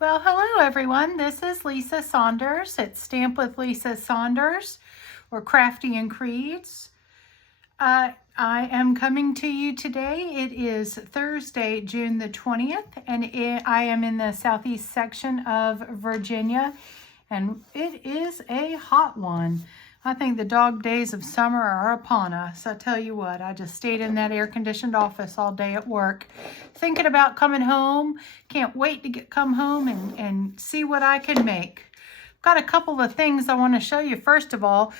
Well, hello everyone. This is Lisa Saunders. It's Stamp with Lisa Saunders or Crafty and Creeds. I am coming to you today. It is Thursday, June the 20th, and I am in the southeast section of Virginia, and it is a hot one. I think the dog days of summer are upon us. I tell you what, I just stayed in that air-conditioned office all day at work, thinking about coming home. Can't wait to come home and see what I can make. Got a couple of things I want to show you. First of all,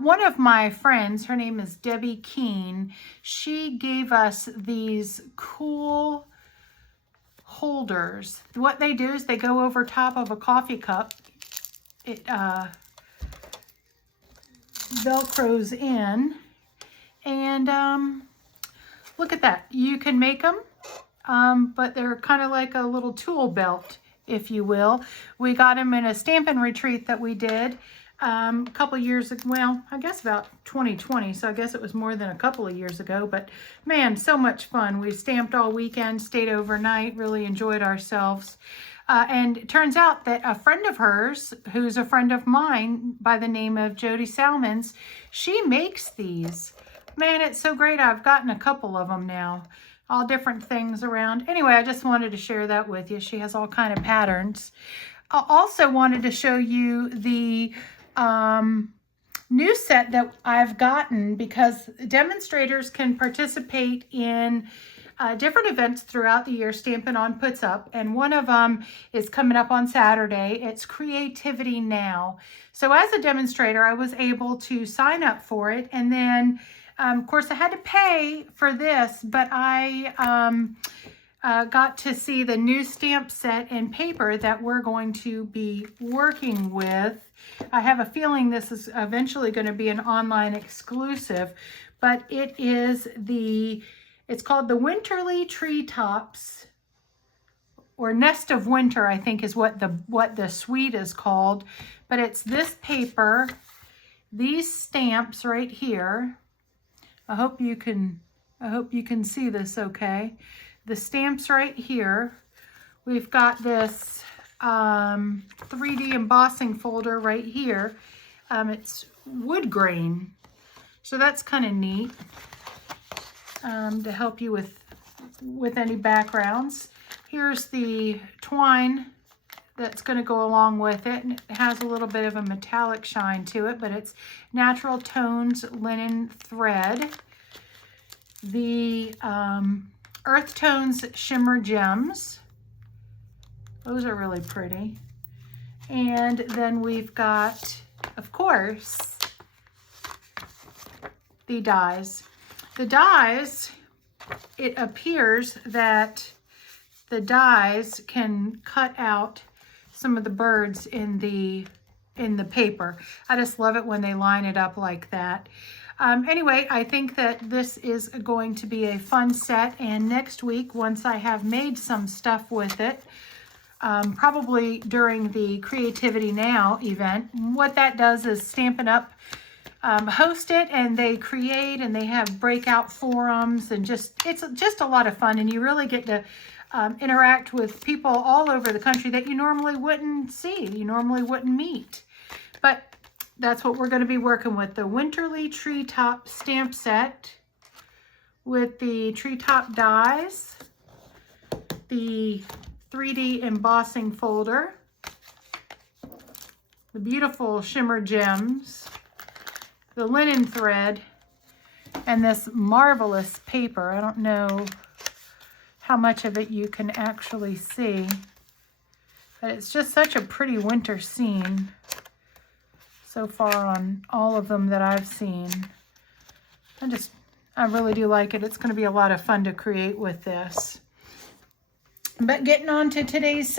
one of my friends, her name is Debbie Keene, she gave us these cool holders. What they do is they go over top of a coffee cup. It Velcros in, and look at that. You can make them, but they're kind of like a little tool belt, if you will. We got them in a stamping retreat that we did a couple years ago. Well, I guess about 2020, so I guess it was more than a couple of years ago, but man, so much fun. We stamped all weekend, stayed overnight, really enjoyed ourselves. And it turns out that a friend of hers, who's a friend of mine by the name of Jody Salmons, she makes these. Man, it's so great. I've gotten a couple of them now. All different things around. Anyway, I just wanted to share that with you. She has all kind of patterns. I also wanted to show you the new set that I've gotten, because demonstrators can participate in different events throughout the year Stampin' On puts up, and one of them is coming up on Saturday. It's Creativity Now. So as a demonstrator, I was able to sign up for it, and then of course I had to pay for this, but I got to see the new stamp set and paper that we're going to be working with. I have a feeling this is eventually going to be an online exclusive, but it's called the Winterly Treetops, or Nest of Winter, I think is what the suite is called. But it's this paper, these stamps right here. I hope you can see this okay. The stamps right here. We've got this 3D embossing folder right here. It's wood grain, so that's kind of neat. To help you with any backgrounds. Here's the twine that's going to go along with it, and it has a little bit of a metallic shine to it, but it's Natural Tones linen thread. The Earth Tones shimmer gems. Those are really pretty. And then we've got, of course, the dies. The dies, it appears that the dies can cut out some of the birds in the paper. I just love it when they line it up like that. Anyway, I think that this is going to be a fun set, and next week, once I have made some stuff with it, probably during the Creativity Now event, what that does is Stampin' Up! Host it, and they create, and they have breakout forums, and it's just a lot of fun, and you really get to interact with people all over the country that you normally wouldn't see, you normally wouldn't meet. But that's what we're going to be working with, the Winterly Treetop stamp set with the treetop dies, the 3D embossing folder, the beautiful shimmer gems, the linen thread, and this marvelous paper. I don't know how much of it you can actually see, but it's just such a pretty winter scene so far on all of them that I've seen. I really do like it. It's going to be a lot of fun to create with this. But getting on to today's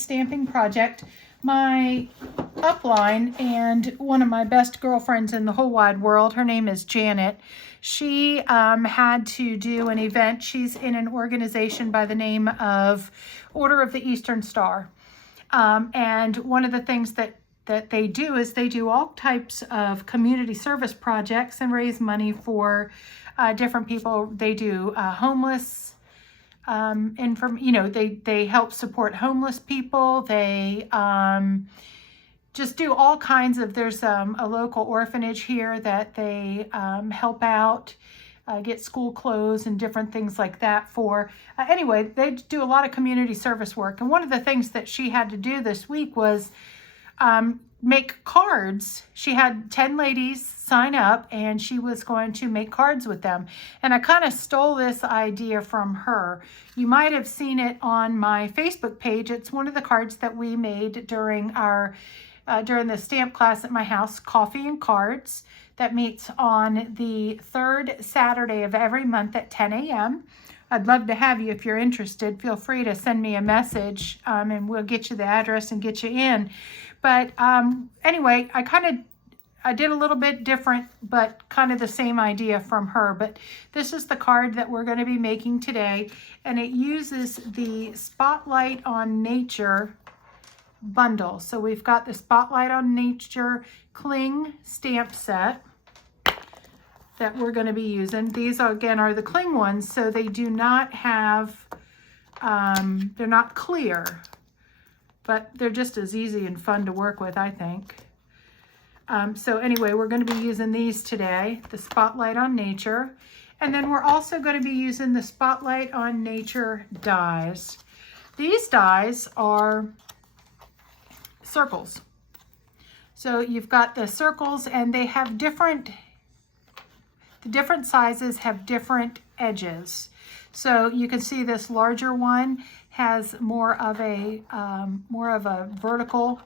stamping project, my upline and one of my best girlfriends in the whole wide world, her name is Janet. She had to do an event. She's in an organization by the name of Order of the Eastern Star. And one of the things that they do is they do all types of community service projects and raise money for different people. They do homeless and from, you know, they help support homeless people. They just do all kinds of, there's a local orphanage here that they help out, get school clothes and different things like that for. Anyway, they do a lot of community service work. And one of the things that she had to do this week was make cards. She had 10 ladies sign up and she was going to make cards with them. And I kind of stole this idea from her. You might have seen it on my Facebook page. It's one of the cards that we made during our during the stamp class at my house, Coffee and Cards, that meets on the third Saturday of every month at 10 a.m. I'd love to have you if you're interested. Feel free to send me a message and we'll get you the address and get you in. But anyway, I did a little bit different, but kind of the same idea from her. But this is the card that we're going to be making today, and it uses the Spotlight on Nature bundle. So we've got the Spotlight on Nature Cling stamp set that we're going to be using. These are, again, are the Cling ones, so they do not have, they're not clear, but they're just as easy and fun to work with, I think. So anyway, we're going to be using these today, the Spotlight on Nature. And then we're also going to be using the Spotlight on Nature dies. These dies are circles. So you've got the circles, and they have the different sizes have different edges. So you can see this larger one has more of a vertical,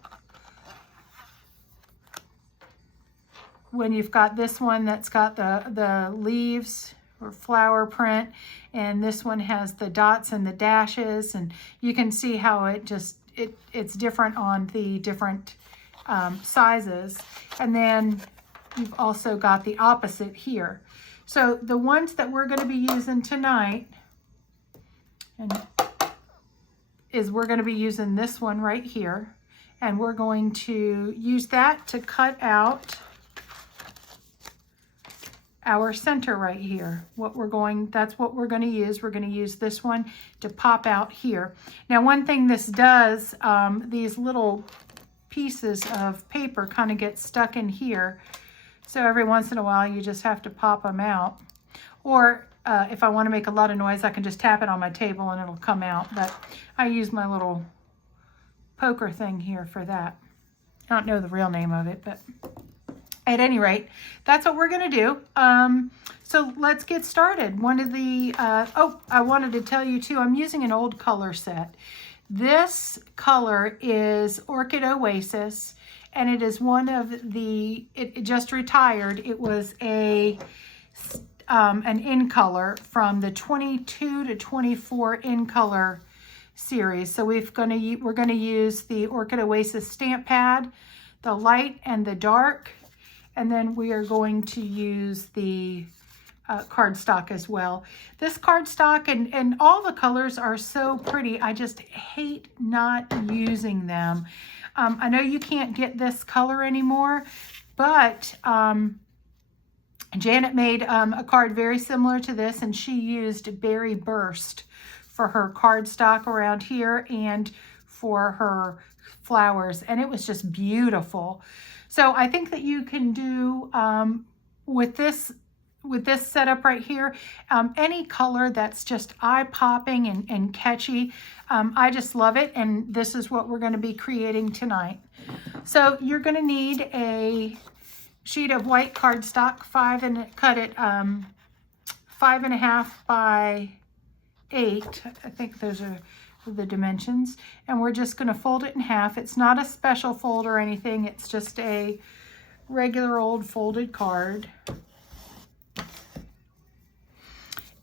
when you've got this one that's got the leaves or flower print, and this one has the dots and the dashes, and you can see how it's different on the different sizes. And then you've also got the opposite here. So the ones that we're going to be using tonight we're going to be using this one right here, and we're going to use that to cut out our center right here. That's what we're going to use. We're going to use this one to pop out here. Now, one thing this does, these little pieces of paper kind of get stuck in here. So every once in a while, you just have to pop them out. Or if I want to make a lot of noise, I can just tap it on my table and it'll come out. But I use my little poker thing here for that. I don't know the real name of it, but at any rate, that's what we're going to do. So let's get started. One of the, I wanted to tell you too, I'm using an old color set. This color is Orchid Oasis, and it is one of the, it just retired. It was an in color from the 22 to 24 in color series. So we're going to use the Orchid Oasis stamp pad, the light and the dark. And then we are going to use the cardstock as well. This cardstock and all the colors are so pretty. I just hate not using them. I know you can't get this color anymore, but Janet made a card very similar to this, and she used Berry Burst for her cardstock around here and for her flowers, and it was just beautiful. So I think that you can do with this setup right here, any color that's just eye-popping and catchy. I just love it, and this is what we're going to be creating tonight. So you're going to need a sheet of white cardstock, cut it 5.5 by 8. I think those are the dimensions, and we're just going to fold it in half. It's not a special fold or anything, it's just a regular old folded card.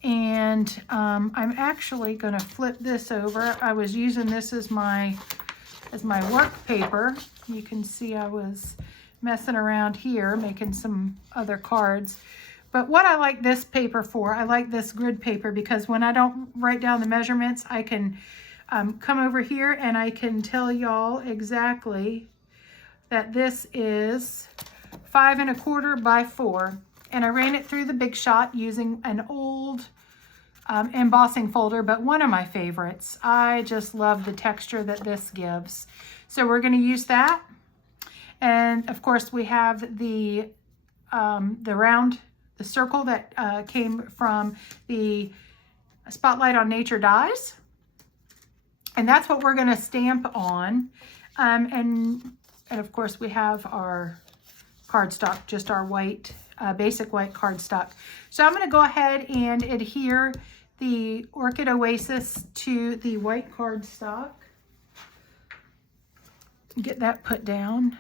And I'm actually going to flip this over. I was using this as my work paper. You can see I was messing around here making some other cards. But what I like this paper for, I like this grid paper, because when I don't write down the measurements, I can come over here and I can tell y'all exactly that this is 5 1/4 by 4. And I ran it through the Big Shot using an old embossing folder, but one of my favorites. I just love the texture that this gives. So we're going to use that. And of course we have the circle that came from the Spotlight on Nature dies. And that's what we're going to stamp on. And of course we have our cardstock, just our white, basic white cardstock. So I'm going to go ahead and adhere the Orchid Oasis to the white cardstock. Get that put down.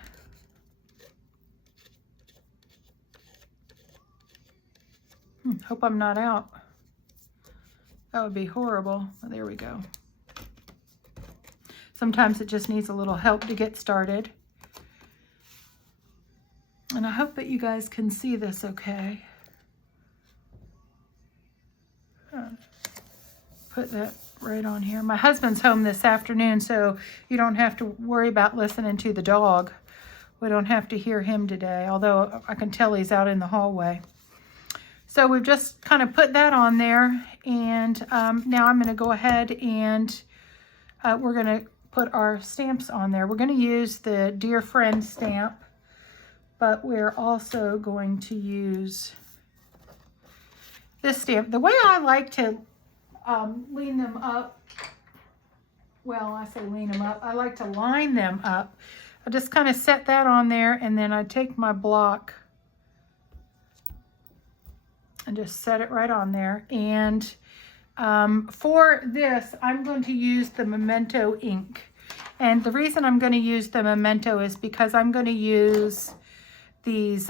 Hope I'm not out. That would be horrible. Oh, there we go. Sometimes it just needs a little help to get started. And I hope that you guys can see this okay. Put that right on here. My husband's home this afternoon, so you don't have to worry about listening to the dog. We don't have to hear him today, although I can tell he's out in the hallway. So we've just kind of put that on there, and now I'm going to go ahead and we're going to put our stamps on there. We're going to use the Dear Friend stamp, but we're also going to use this stamp. The way I like to lean them up, well, I say lean them up, I like to line them up. I just kind of set that on there, and then I take my block and just set it right on there. And for this, I'm going to use the Memento ink. And the reason I'm going to use the Memento is because I'm going to use these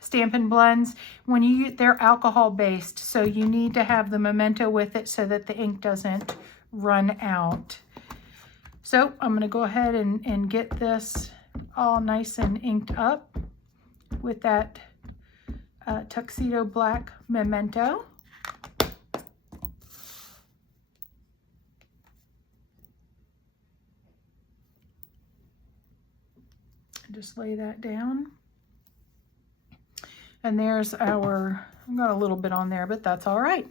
Stampin' Blends. They're alcohol based, so you need to have the Memento with it so that the ink doesn't run out. So I'm going to go ahead and get this all nice and inked up with that Tuxedo Black Memento. Just lay that down. And there's our, I've got a little bit on there, but that's all right.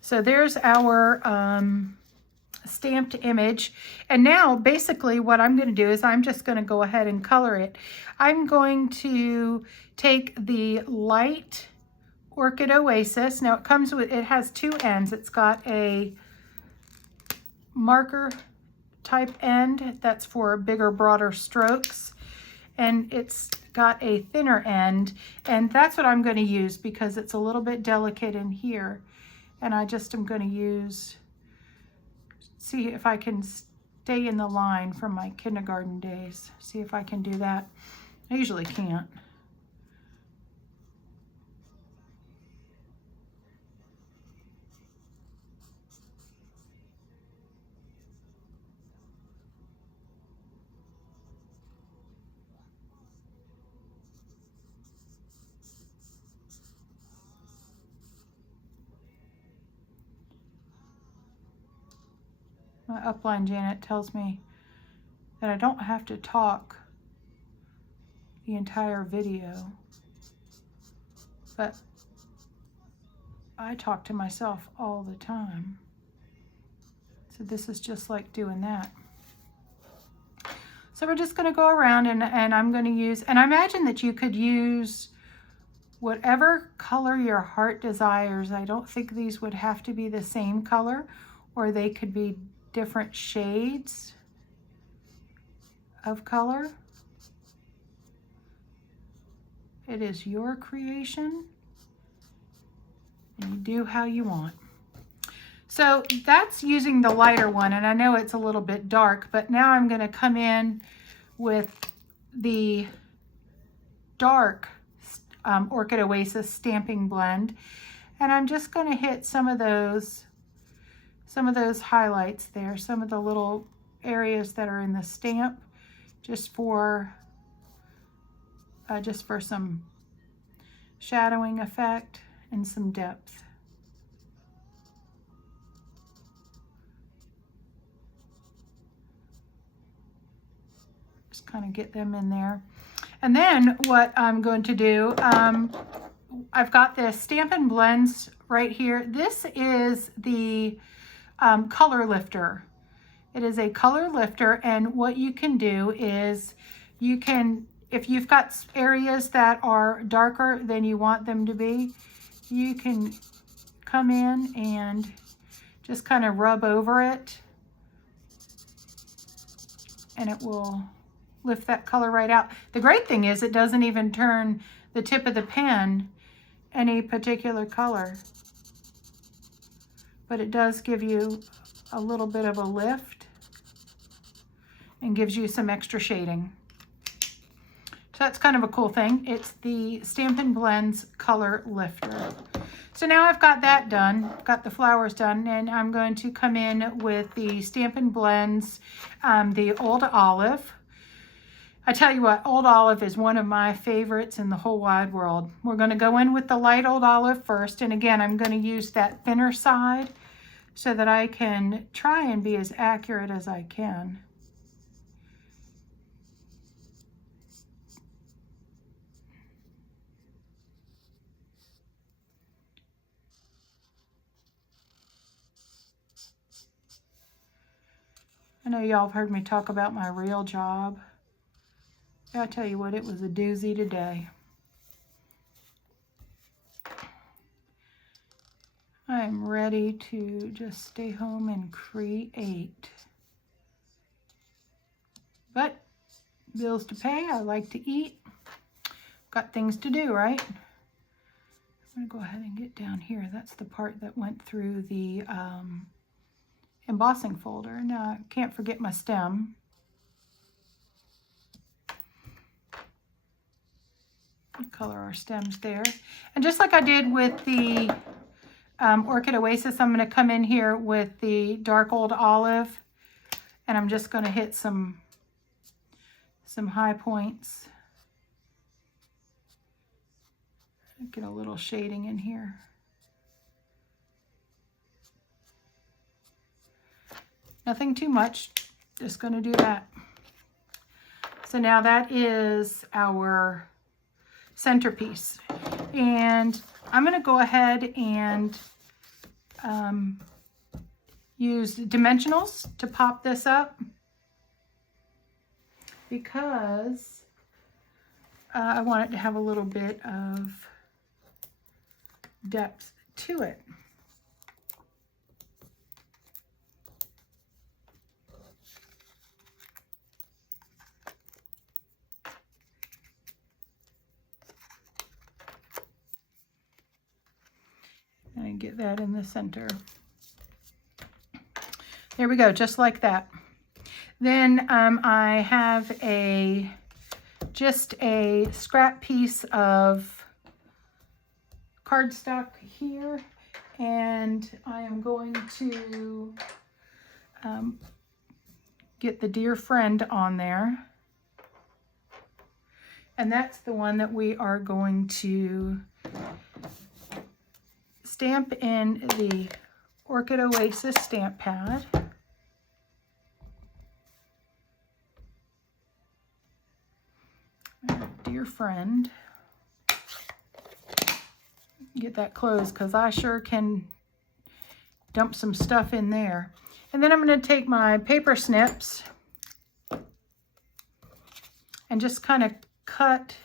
So there's our stamped image. And now basically what I'm going to do is I'm just going to go ahead and color it. I'm going to take the light Orchid Oasis. Now it has two ends. It's got a marker type end that's for bigger, broader strokes. And it's got a thinner end, and that's what I'm going to use because it's a little bit delicate in here. And I just am going to see if I can stay in the line from my kindergarten days. See if I can do that. I usually can't. My upline Janet tells me that I don't have to talk the entire video, but I talk to myself all the time. So this is just like doing that. So we're just going to go around and I'm going to use, and I imagine that you could use whatever color your heart desires. I don't think these would have to be the same color, or they could be different shades of color. It is your creation, and you do how you want. So that's using the lighter one, and I know it's a little bit dark, but now I'm going to come in with the dark Orchid Oasis Stamping Blend, and I'm just going to hit some of those highlights there, some of the little areas that are in the stamp, just for some shadowing effect and some depth. Just kind of get them in there. And then what I'm going to do, I've got this Stampin' Blends right here. This is the color lifter. It is a color lifter, and what you can do is you can, if you've got areas that are darker than you want them to be, you can come in and just kind of rub over it, and it will lift that color right out. The great thing is it doesn't even turn the tip of the pen any particular color, but it does give you a little bit of a lift and gives you some extra shading. So that's kind of a cool thing. It's the Stampin' Blends Color Lifter. So now I've got that done, got the flowers done, and I'm going to come in with the Stampin' Blends, the Old Olive. I tell you what, Old Olive is one of my favorites in the whole wide world. We're going to go in with the light Old Olive first, and again, I'm going to use that thinner side so that I can try and be as accurate as I can. I know y'all have heard me talk about my real job. I tell you what, it was a doozy today. I am ready to just stay home and create. But bills to pay, I like to eat. Got things to do, right? I'm gonna go ahead and get down here. That's the part that went through the embossing folder. Now I can't forget my stem. Color our stems there. And just like I did with the Orchid Oasis, I'm going to come in here with the dark Old Olive, and I'm just going to hit some high points. Get a little shading in here. Nothing too much, just going to do that. So now that is our centerpiece, and I'm going to go ahead and use dimensionals to pop this up, because I want it to have a little bit of depth to it. And get that in the center. There we go, just like that. Then I have just a scrap piece of cardstock here, and I am going to get the Dear Friend on there. And that's the one that we are going to stamp in the Orchid Oasis stamp pad. Dear Friend. Get that closed, because I sure can dump some stuff in there. And then I'm going to take my paper snips and just kind of cut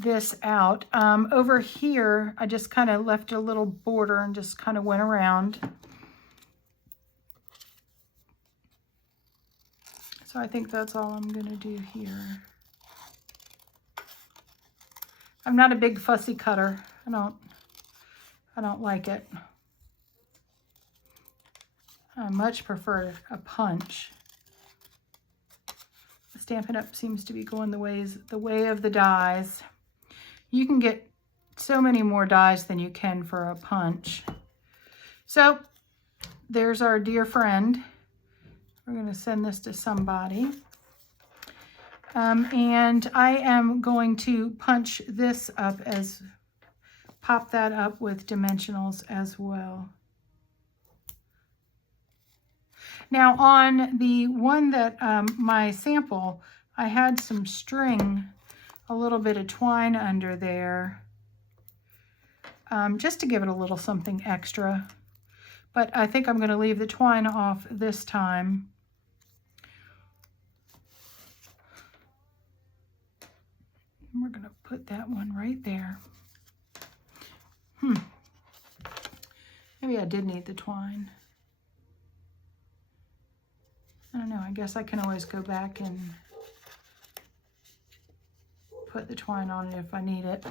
this out. Over here, I just kind of left a little border and just kind of went around. So I think that's all I'm going to do here. I'm not a big fussy cutter. I don't like it. I much prefer a punch. Stampin' Up seems to be going the way of the dies. You can get so many more dies than you can for a punch. So there's our Dear Friend. We're going to send this to somebody. And I am going to punch this up pop that up with dimensionals as well. Now on the one that my sample, I had some string a little bit of twine under there, just to give it a little something extra. But I think I'm going to leave the twine off this time. We're going to put that one right there. Maybe I did need the twine. I don't know. I guess I can always go back and put the twine on it if I need it.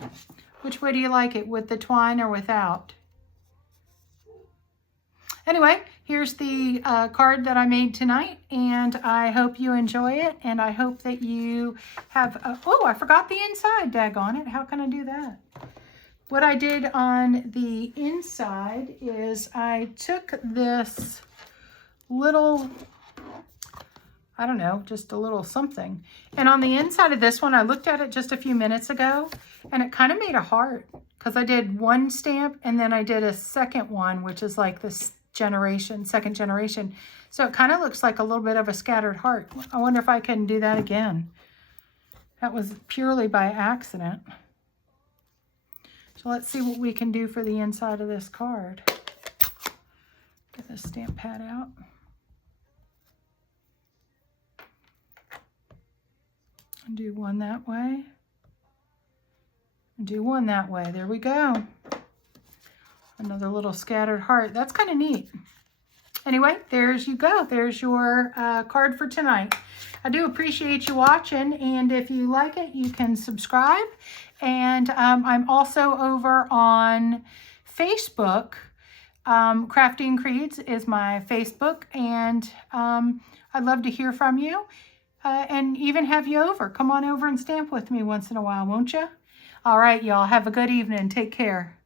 Which way do you like it, with the twine or without? Anyway, here's the card that I made tonight, and I hope you enjoy it, and I hope that you have, oh, I forgot the inside, daggone it. How can I do that? What I did on the inside is I took this little, I don't know, just a little something. And on the inside of this one, I looked at it just a few minutes ago, and it kind of made a heart, because I did one stamp, and then I did a second one, which is like this generation, second generation. So it kind of looks like a little bit of a scattered heart. I wonder if I can do that again. That was purely by accident. So let's see what we can do for the inside of this card. Get this stamp pad out. And do one that way. And do one that way. There we go. Another little scattered heart. That's kind of neat. Anyway, there's you go. There's your card for tonight. I do appreciate you watching, and if you like it, you can subscribe. And I'm also over on Facebook. Crafting Creeds is my Facebook, and I'd love to hear from you and even have you over. Come on over and stamp with me once in a while, won't you? All right, y'all. Have a good evening. Take care.